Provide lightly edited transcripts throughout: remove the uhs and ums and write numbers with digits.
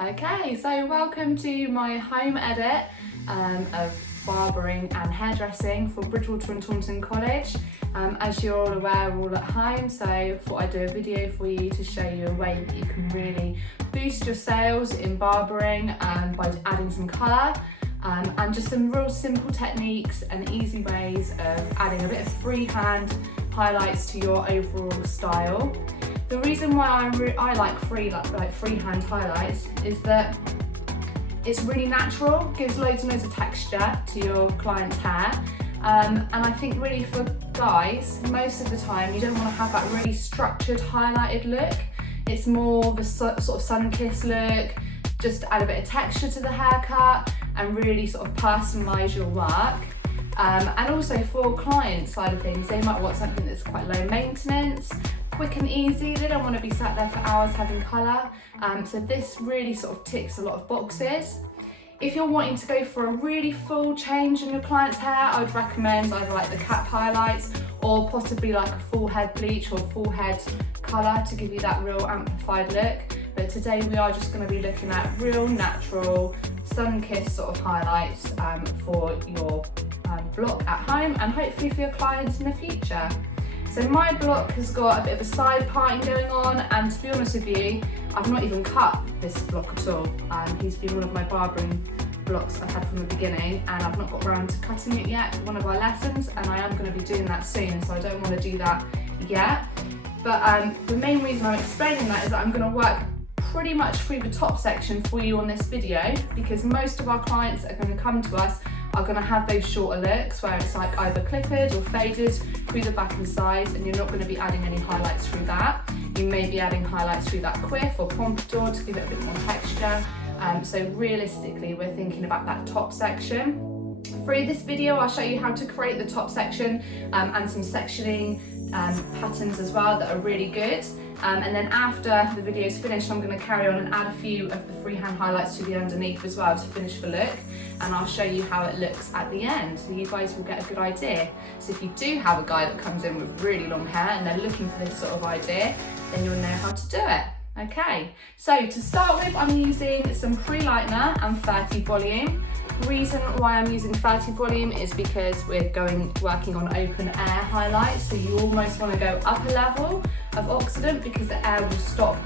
Okay, so welcome to my home edit of barbering and hairdressing for Bridgewater and Taunton College. As you're all aware, we're all at home, so I thought I'd do a video for you to show you a way that you can really boost your sales in barbering by adding some colour and just some real simple techniques and easy ways of adding a bit of freehand highlights to your overall style. The reason why I like freehand highlights is that it's really natural, gives loads and loads of texture to your client's hair. And I think really for guys, most of the time you don't want to have that really structured highlighted look. It's more of a sort of sun-kissed look, just add a bit of texture to the haircut and really sort of personalise your work. And also for client side of things, they might want something that's quite low maintenance, quick and easy. They don't want to be sat there for hours having colour. So this really sort of ticks a lot of boxes. If you're wanting to go for a really full change in your client's hair, I would recommend either like the cap highlights or possibly like a full head bleach or full head colour to give you that real amplified look. But today we are just going to be looking at real natural sun-kissed sort of highlights for your block at home and hopefully for your clients in the future. So my block has got a bit of a side parting going on, and to be honest with you, I've not even cut this block at all. He's been one of my barbering blocks I've had from the beginning, and I've not got around to cutting it yet for one of our lessons, and I am going to be doing that soon, so I don't want to do that yet. But the main reason I'm explaining that is that I'm going to work pretty much through the top section for you on this video, because most of our clients that are going to come to us are going to have those shorter looks where it's like either clipped or faded through the back and sides, and you're not going to be adding any highlights through that. You may be adding highlights through that quiff or pompadour to give it a bit more texture. So realistically, we're thinking about that top section. Through this video, I'll show you how to create the top section and some sectioning patterns as well that are really good. And then after the video is finished, I'm going to carry on and add a few of the freehand highlights to the underneath as well to finish the look, and I'll show you how it looks at the end so you guys will get a good idea. So if you do have a guy that comes in with really long hair and they're looking for this sort of idea, then you'll know how to do it. Okay, so to start with, I'm using some pre-lightener and 30 volume. The reason why I'm using 30 volume is because we're working on open air highlights, so you almost want to go up a level of oxidant because the air will stop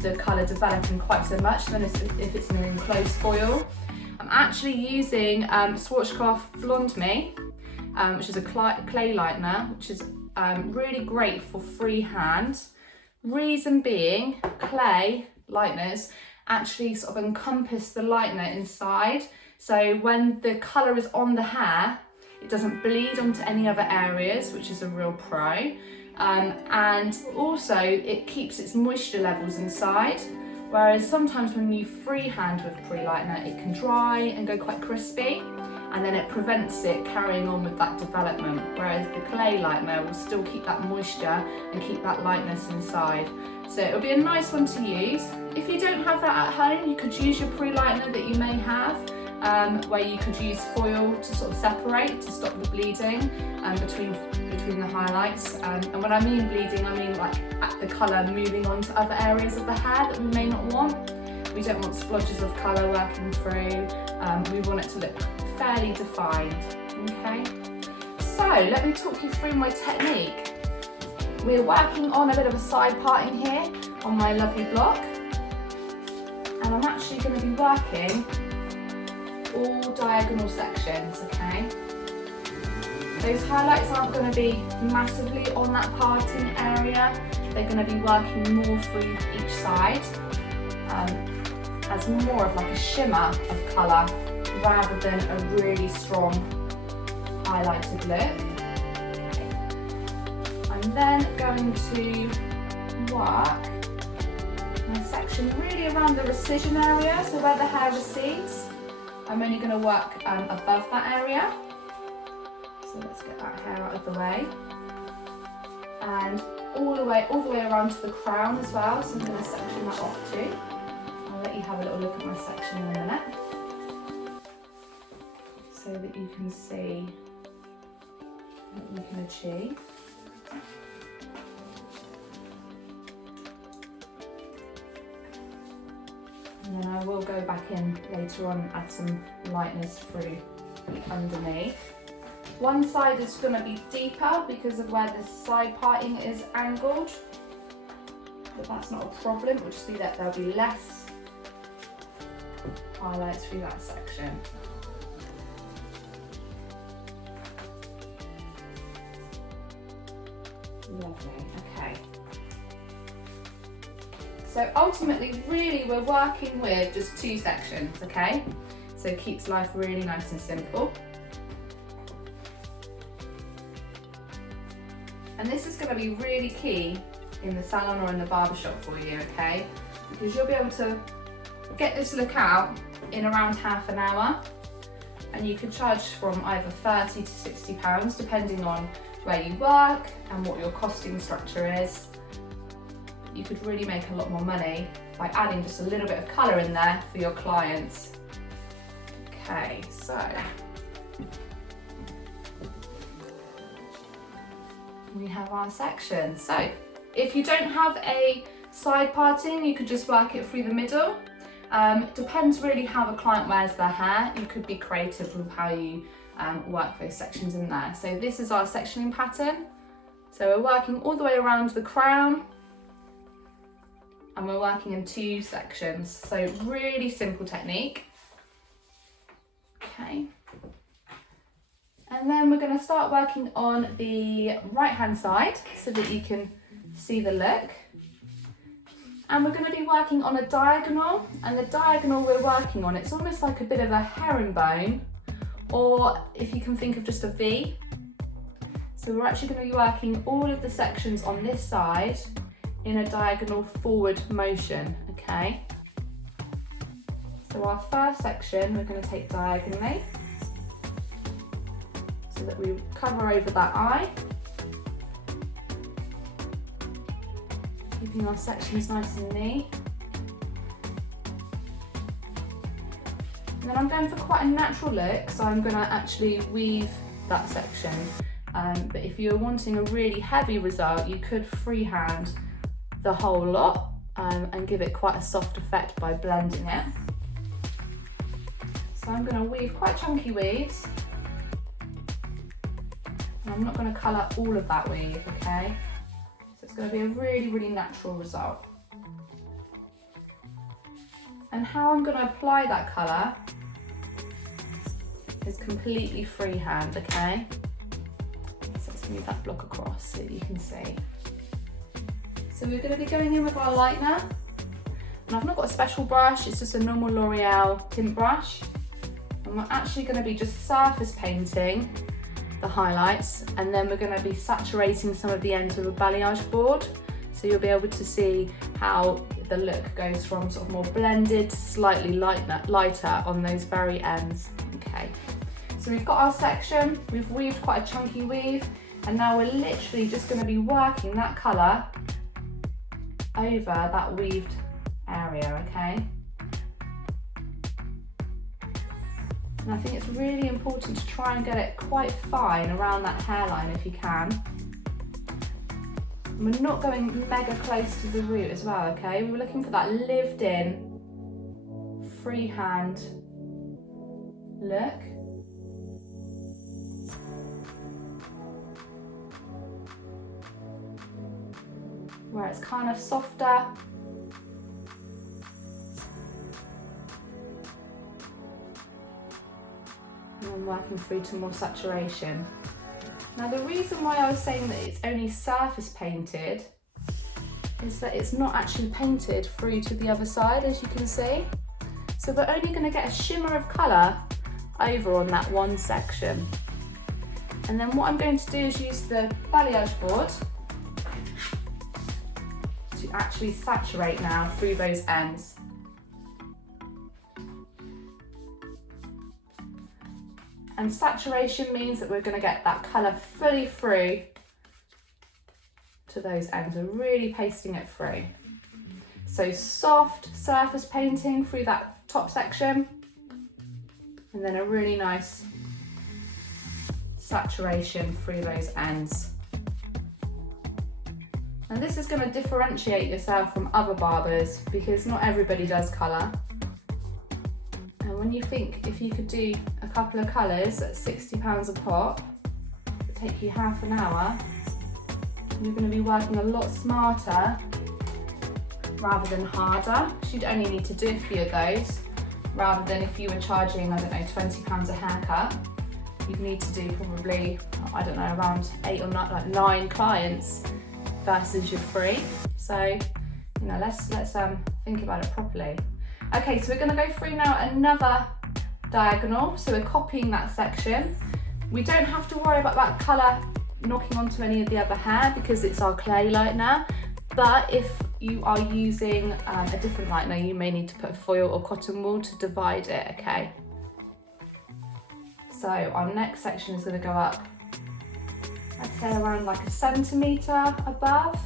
the colour developing quite so much than if it's in an enclosed foil. I'm actually using Swatchcraft Blonde Me, which is a clay lightener, which is really great for freehand. Reason being, clay lighteners actually sort of encompass the lightener inside, so when the colour is on the hair, it doesn't bleed onto any other areas, which is a real pro. And also it keeps its moisture levels inside, whereas sometimes when you freehand with pre-lightener, it can dry and go quite crispy, and then it prevents it carrying on with that development, whereas the clay lightener will still keep that moisture and keep that lightness inside. So it'll be a nice one to use. If you don't have that at home, you could use your pre-lightener that you may have, where you could use foil to sort of separate, to stop the bleeding between the highlights. And when I mean bleeding, I mean like the colour moving on to other areas of the hair that we may not want. We don't want splodges of colour working through. We want it to look fairly defined, okay? So let me talk you through my technique. We're working on a bit of a side parting here on my lovely block, and I'm actually going to be working all diagonal sections, okay? Those highlights aren't going to be massively on that parting area. They're going to be working more through each side as more of like a shimmer of colour rather than a really strong highlighted look. I'm then going to work my section really around the recision area, so where the hair recedes. I'm only going to work above that area. So let's get that hair out of the way. And all the way around to the crown as well, so I'm going to section that off too. I'll let you have a little look at my section in a minute, so that you can see what we can achieve. And then I will go back in later on, add some lightness through underneath. One side is going to be deeper because of where the side parting is angled, but that's not a problem. It will just be that there'll be less highlights through that section. Lovely, okay. So ultimately, really, we're working with just 2 sections, okay? So it keeps life really nice and simple. And this is going to be really key in the salon or in the barbershop for you, okay? Because you'll be able to get this look out in around half an hour, and you can charge from either £30 to £60 depending on where you work and what your costing structure is. You could really make a lot more money by adding just a little bit of colour in there for your clients. Okay, so we have our section. So if you don't have a side parting, you could just work it through the middle. Depends really how the client wears their hair. You could be creative with how you work those sections in there. So this is our sectioning pattern. So we're working all the way around the crown, and we're working in 2 sections. So really simple technique. Okay. And then we're going to start working on the right hand side so that you can see the look. And we're going to be working on a diagonal, and the diagonal we're working on, it's almost like a bit of a herringbone, or if you can think of just a V. So we're actually going to be working all of the sections on this side in a diagonal forward motion, okay? So our first section we're going to take diagonally so that we cover over that eye, keeping our sections nice and neat. And then I'm going for quite a natural look, so I'm going to actually weave that section. But if you're wanting a really heavy result, you could freehand the whole lot and give it quite a soft effect by blending it. So I'm going to weave quite chunky weaves. And I'm not going to colour all of that weave, okay? So it's going to be a really, really natural result. And how I'm going to apply that colour is completely freehand, okay? So let's move that block across so that you can see. So we're going to be going in with our lightener. And I've not got a special brush, it's just a normal L'Oreal tint brush. And we're actually going to be just surface painting the highlights, and then we're going to be saturating some of the ends with a balayage board. So you'll be able to see how the look goes from sort of more blended to slightly lighter on those very ends. Okay, so we've got our section, we've weaved quite a chunky weave, and now we're literally just going to be working that colour over that weaved area, okay? And I think it's really important to try and get it quite fine around that hairline if you can. And we're not going mega close to the root as well, okay? We were looking for that lived in, freehand look. Where it's kind of softer. And then working through to more saturation. Now the reason why I was saying that it's only surface painted is that it's not actually painted through to the other side, as you can see. So we're only going to get a shimmer of colour over on that one section. And then what I'm going to do is use the balayage board to actually saturate now through those ends. And saturation means that we're going to get that colour fully through to those ends. We're really pasting it through. So soft surface painting through that top section, and then a really nice saturation through those ends. And this is going to differentiate yourself from other barbers because not everybody does colour. when you think if you could do a couple of colours at £60 a pop, it'll take you half an hour, you're going to be working a lot smarter rather than harder. You'd only need to do a few of those, rather than if you were charging, I don't know, £20 a haircut, you'd need to do probably, I don't know, around 8 or 9 clients versus your 3. So, you know, let's think about it properly. Okay, so we're going to go through now another diagonal. So we're copying that section. We don't have to worry about that colour knocking onto any of the other hair because it's our clay lightener. But if you are using a different lightener, you may need to put foil or cotton wool to divide it, okay? So our next section is going to go up, I'd say around like a centimetre above.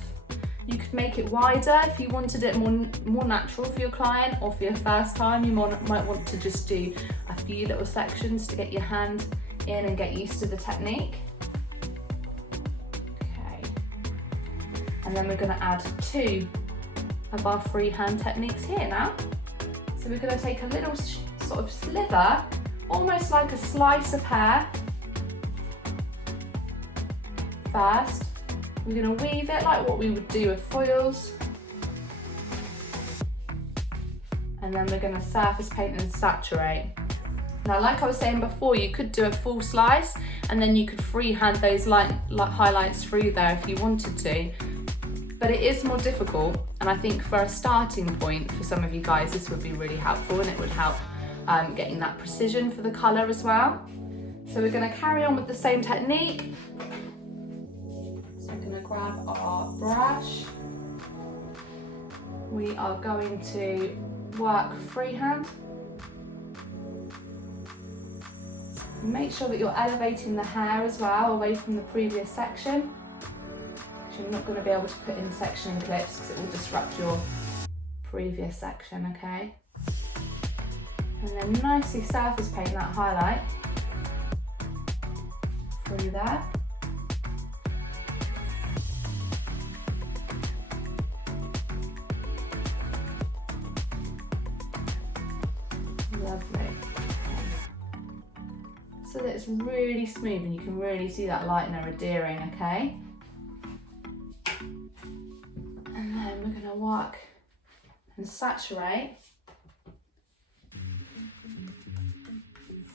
You could make it wider if you wanted it more natural for your client, or for your first time, you might want to just do a few little sections to get your hand in and get used to the technique. Okay. And then we're going to add 2 of our freehand techniques here now. So we're going to take a little sort of sliver, almost like a slice of hair. First, we're going to weave it like what we would do with foils. And then we're going to surface paint and saturate. Now, like I was saying before, you could do a full slice and then you could freehand those highlights through there if you wanted to. But it is more difficult, and I think for a starting point for some of you guys, this would be really helpful, and it would help getting that precision for the colour as well. So we're going to carry on with the same technique. So we're going to grab our brush. We are going to work freehand. Make sure that you're elevating the hair as well away from the previous section. You're not going to be able to put in sectioning clips because it will disrupt your previous section, okay? And then nicely surface paint that highlight through there. Lovely. So that it's really smooth and you can really see that lightener adhering, okay? And then we're going to work and saturate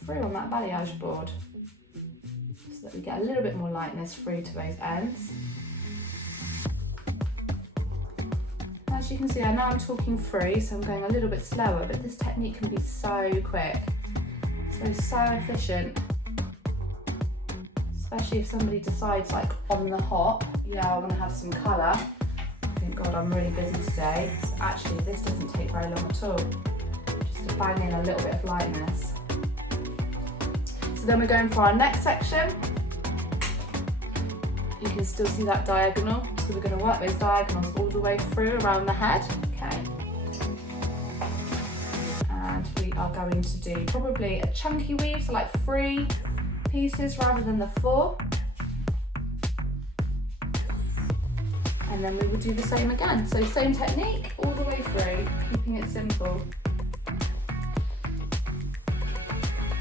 through on that balayage board so that we get a little bit more lightness through to those ends. As you can see, I know I'm talking through, so I'm going a little bit slower, but this technique can be so quick, so efficient, especially if somebody decides, like on the hop, you know, I want to have some colour. Thank God I'm really busy today. Actually, this doesn't take very long at all, just to bang in a little bit of lightness. So then we're going for our next section. You can still see that diagonal, so we're going to work those diagonals all the way through around the head. Okay. And we are going to do probably a chunky weave, so like 3 pieces rather than the 4. And then we will do the same again. So same technique all the way through, keeping it simple.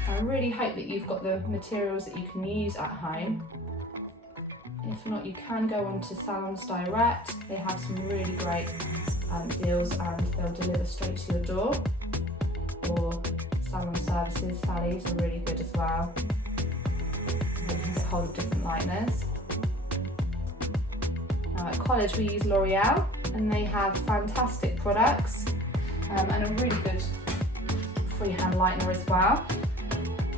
I really hope that you've got the materials that you can use at home. If not, you can go on to Salons Direct. They have some really great deals and they'll deliver straight to your door. Or salon services, Sally's are really good as well. You can get hold of different lighteners. Now at college we use L'Oreal and they have fantastic products and a really good freehand lightener as well.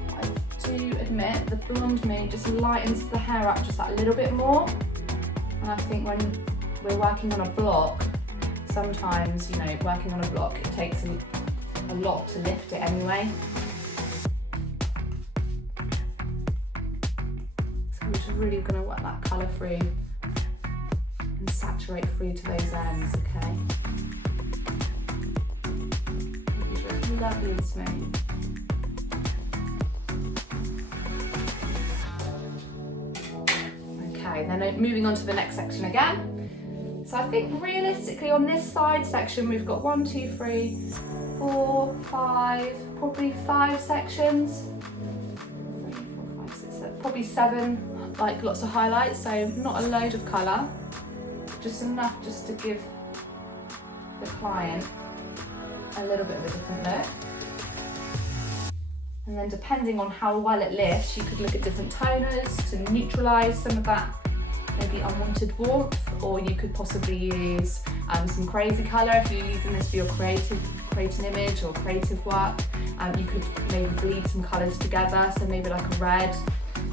I do admit the Blonde Me just lightens the hair up just that little bit more, and I think when we're working on a block, sometimes, you know, working on a block, it takes a lot to lift it anyway. So we're just really going to work that colour through and saturate through to those ends, okay? It's just lovely and smooth. Okay, then moving on to the next section again. So I think realistically on this side section we've got 1, 2, 3, 4, 5, probably 5 sections. 3, 4, 5, 6, 7, probably 7, like lots of highlights, so not a load of colour, just enough just to give the client a little bit of a different look. And then depending on how well it lifts, you could look at different toners to neutralise some of that maybe unwanted warmth, or you could possibly use some crazy colour if you're using this for your create an image or creative work. You could maybe bleed some colours together, so maybe like a red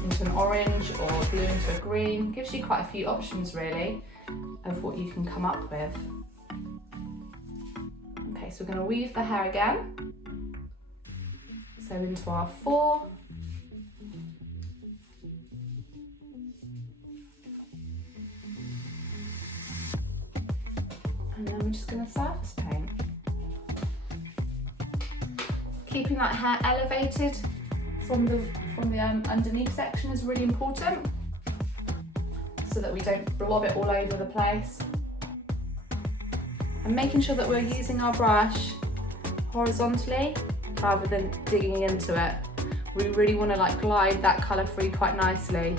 into an orange or blue into a green. Gives you quite a few options really of what you can come up with. Okay, so we're going to weave the hair again. So into our 4. And then we're just going to surface paint. Keeping that hair elevated from the underneath section is really important, so that we don't blob it all over the place. And making sure that we're using our brush horizontally rather than digging into it. We really want to like glide that colour free quite nicely.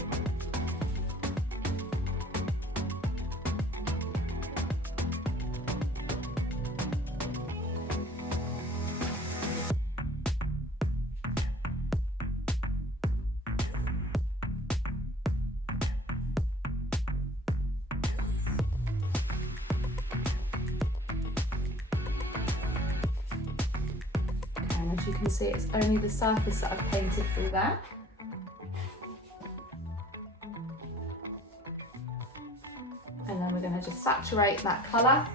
As you can see, it's only the surface that I've painted through there. And then we're going to just saturate that colour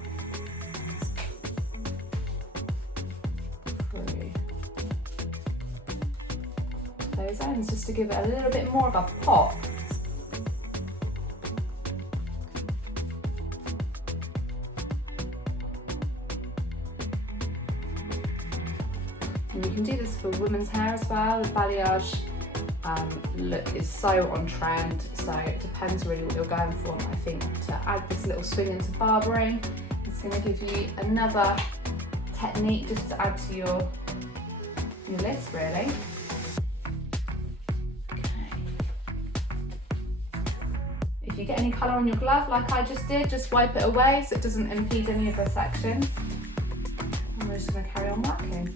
through those ends, just to give it a little bit more of a pop. And you can do this for women's hair as well. The balayage look is so on trend, so it depends really what you're going for. I think to add this little swing into barbering, it's going to give you another technique just to add to your list really. If you get any colour on your glove like I just did, just wipe it away so it doesn't impede any of the sections. And we're just going to carry on working.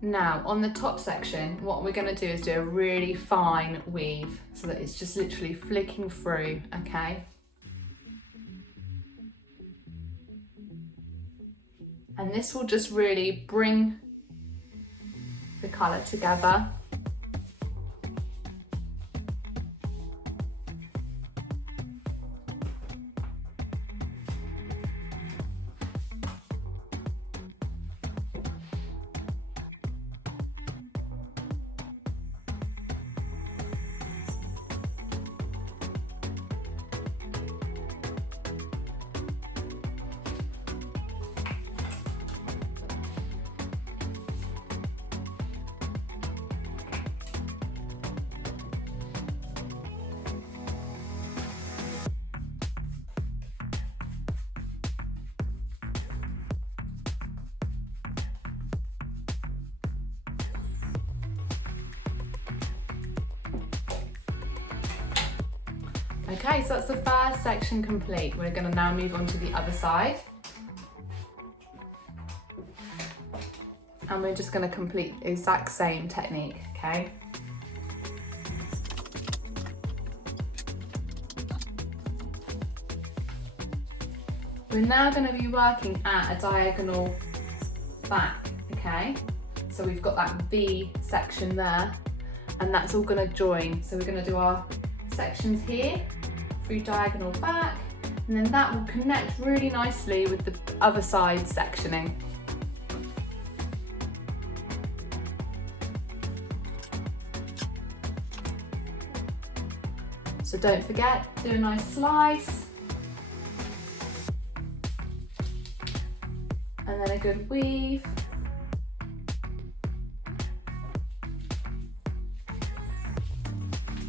Now on the top section, what we're going to do is do a really fine weave so that it's just literally flicking through, okay? And this will just really bring the colour together. Okay, so that's the first section complete. We're going to now move on to the other side. And and we're just going to complete the exact same technique, okay? We're now going to be working at a diagonal back, okay? So we've got that V section there, and that's all going to join. So we're going to do our sections here, through diagonal back, and then that will connect really nicely with the other side sectioning. So don't forget, do a nice slice, and then a good weave.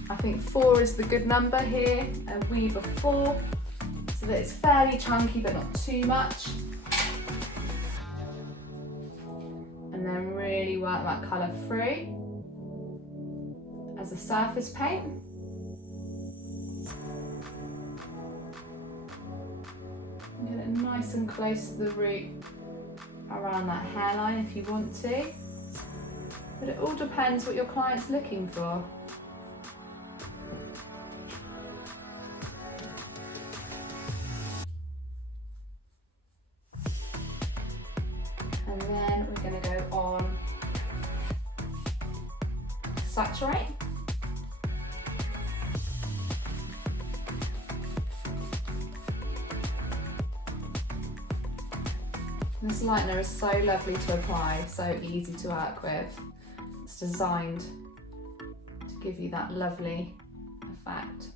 I think 4 is the good number here, a weave of 4, so that it's fairly chunky but not too much. And then really work that colour through as a surface paint. Get it nice and close to the root around that hairline if you want to. But it all depends what your client's looking for. And then we're going to go on saturate. This lightener is so lovely to apply, so easy to work with. It's designed to give you that lovely effect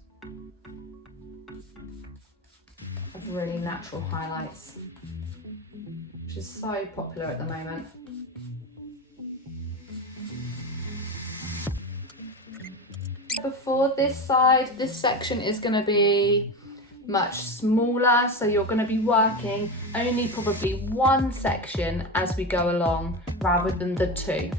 of really natural highlights, which is so popular at the moment. Before this side, this section is going to be much smaller, so you're going to be working only probably one section as we go along rather than the 2.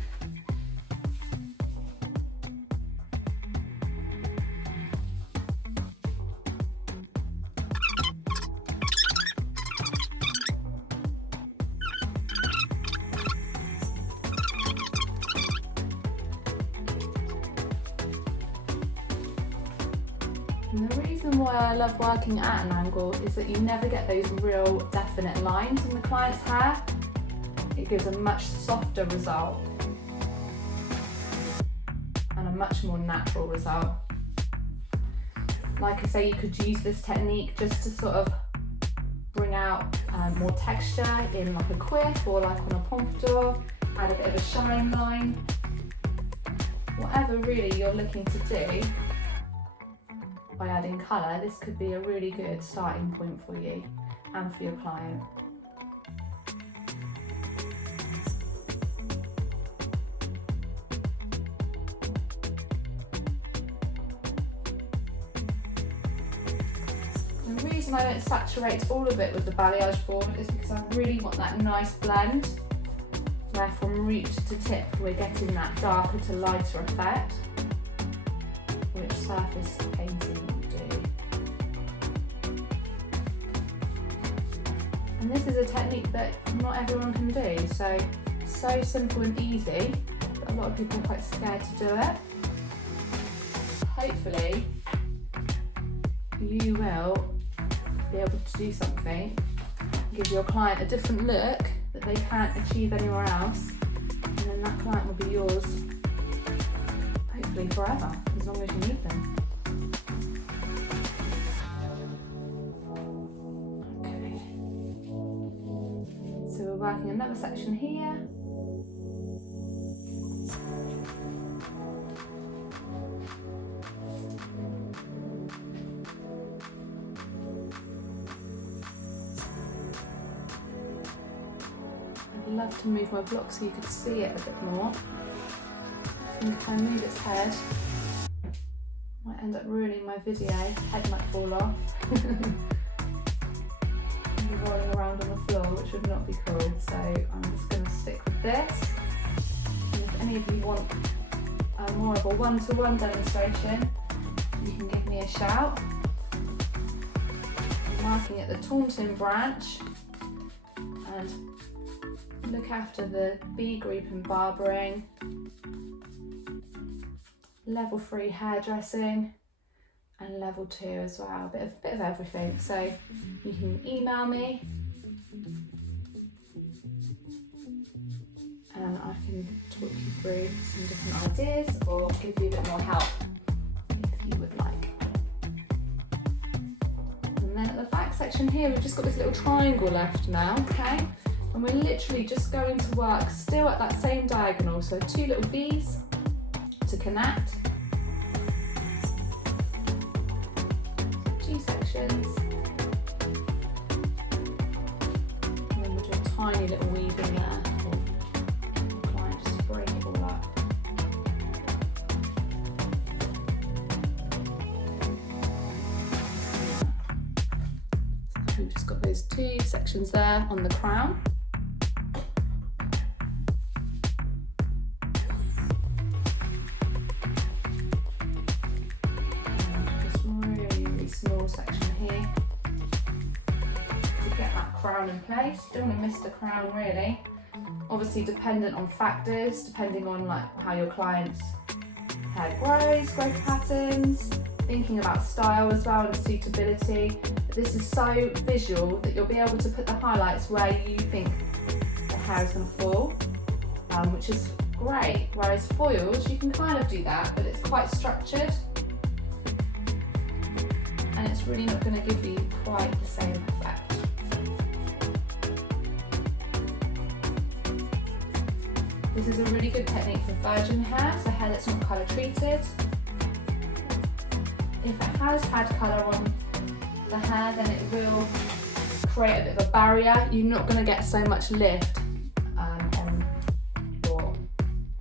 And the reason why I love working at an angle is that you never get those real definite lines in the client's hair. It gives a much softer result and a much more natural result. Like I say, you could use this technique just to sort of bring out more texture in like a quiff or like on a pompadour, add a bit of a shine line. Whatever really you're looking to do, by adding colour, this could be a really good starting point for you and for your client. The reason I don't saturate all of it with the balayage board is because I really want that nice blend where from root to tip we're getting that darker to lighter effect, which surface painting will do. And this is a technique that not everyone can do, so simple and easy, but a lot of people are quite scared to do it. Hopefully you will be able to do something, give your client a different look that they can't achieve anywhere else, and then that client will be yours hopefully forever, as long as you need them. Okay, so we're working another section here. I'd love to move my block so you could see it a bit more. I think if I move its head, I might end up ruining my video. Head might fall off. I'll be rolling around on the floor, which would not be cool. So I'm just going to stick with this. And if any of you want more of a one-to-one demonstration, you can give me a shout. I'm marking at the Taunton branch and Look after the B group in barbering, level 3 hairdressing, and level 2 as well, a bit of everything. So you can email me and I can talk you through some different ideas or give you a bit more help if you would like. And then at the back section here, we've just got this little triangle left now, okay? And we're literally just going to work still at that same diagonal. So 2 little V's to connect. 2 sections. And then we'll do a tiny little weave in there for the client just to break it all up. So we've just got those 2 sections there on the crown. Small section here to get that crown in place. Don't want to miss the crown really. Obviously dependent on factors, depending on like how your client's hair grows, growth patterns, thinking about style as well and suitability. But this is so visual that you'll be able to put the highlights where you think the hair is going to fall, which is great. Whereas foils, you can kind of do that, but it's quite structured. And it's really not going to give you quite the same effect. This is a really good technique for virgin hair, so hair that's not colour treated. If it has had colour on the hair, then it will create a bit of a barrier. You're not going to get so much lift on your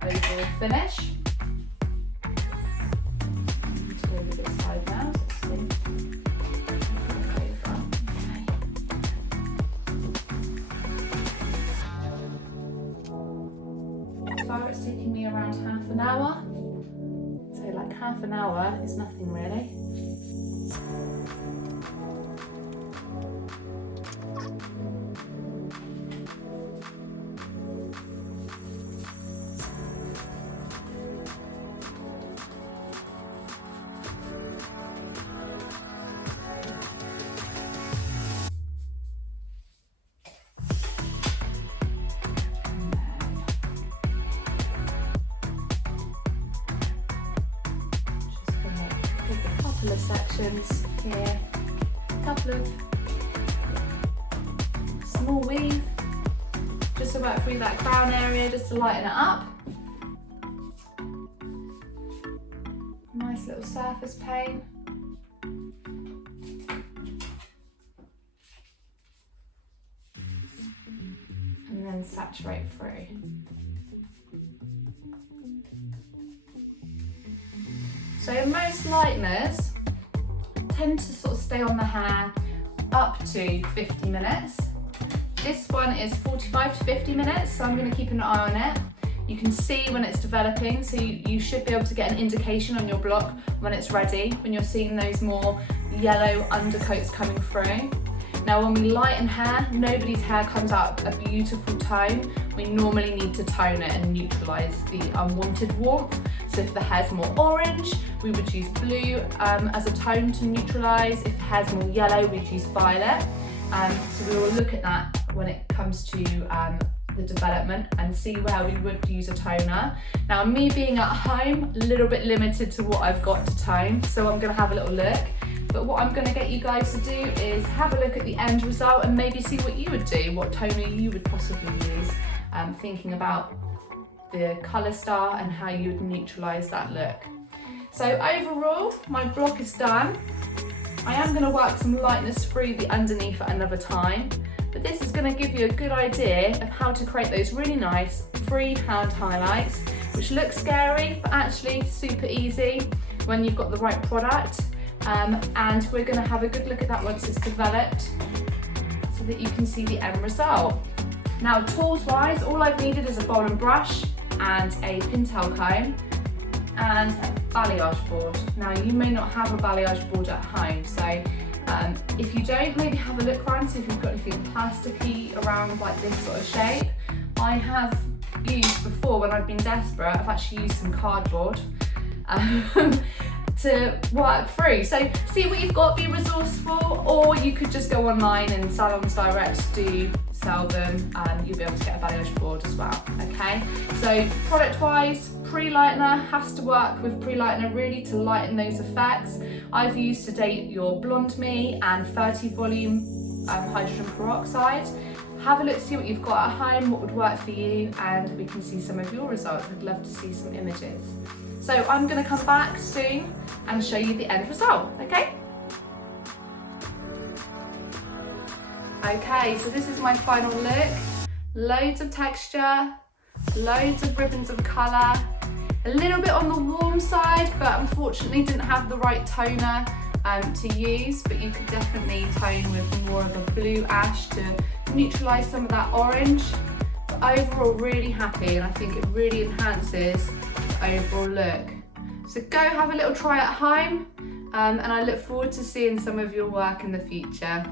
overall finish. Let's go to this side now. It's taking me around half an hour, so like half an hour is nothing really. Of sections here, a couple of small weave just to work through that crown area, just to lighten it up. Nice little surface paint. And then saturate through. So most lighteners tend to sort of stay on the hair up to 50 minutes. This one is 45 to 50 minutes, so I'm going to keep an eye on it. You can see when it's developing, so you should be able to get an indication on your block when it's ready, when you're seeing those more yellow undercoats coming through. Now when we lighten hair, nobody's hair comes out a beautiful tone. We normally need to tone it and neutralise the unwanted warmth. So if the hair's more orange, we would use blue as a tone to neutralise. If the hair's more yellow, we'd use violet. So we will look at that when it comes to the development and see where we would use a toner. Now me being at home, a little bit limited to what I've got to tone, so I'm going to have a little look. But what I'm going to get you guys to do is have a look at the end result and maybe see what you would do, what toner you would possibly use, thinking about the colour star and how you would neutralise that look. So overall, my block is done. I am going to work some lightness through the underneath at another time, but this is going to give you a good idea of how to create those really nice freehand highlights, which look scary, but actually super easy when you've got the right product. And we're going to have a good look at that once it's developed so that you can see the end result. Now tools wise, all I've needed is a bowl and brush and a pintail comb and a balayage board. Now you may not have a balayage board at home, so if you don't, maybe have a look around, see if you've got anything plasticky around like this sort of shape. I have used before when I've been desperate. I've actually used some cardboard to work through. So see what you've got, be resourceful, or you could just go online and Salons Direct do sell them and you'll be able to get a balayage board as well, okay? So product wise, pre-lightener has to work with pre-lightener really to lighten those effects. I've used to date your Blonde Me and 30 volume hydrogen peroxide. Have a look to see what you've got at home, what would work for you, and we can see some of your results. I'd love to see some images. So I'm going to come back soon and show you the end result, okay? Okay, so this is my final look. Loads of texture, loads of ribbons of colour, a little bit on the warm side, but unfortunately didn't have the right toner to use, but you could definitely tone with more of a blue ash to neutralise some of that orange. But overall, really happy, and I think it really enhances the overall look. So go have a little try at home, and I look forward to seeing some of your work in the future.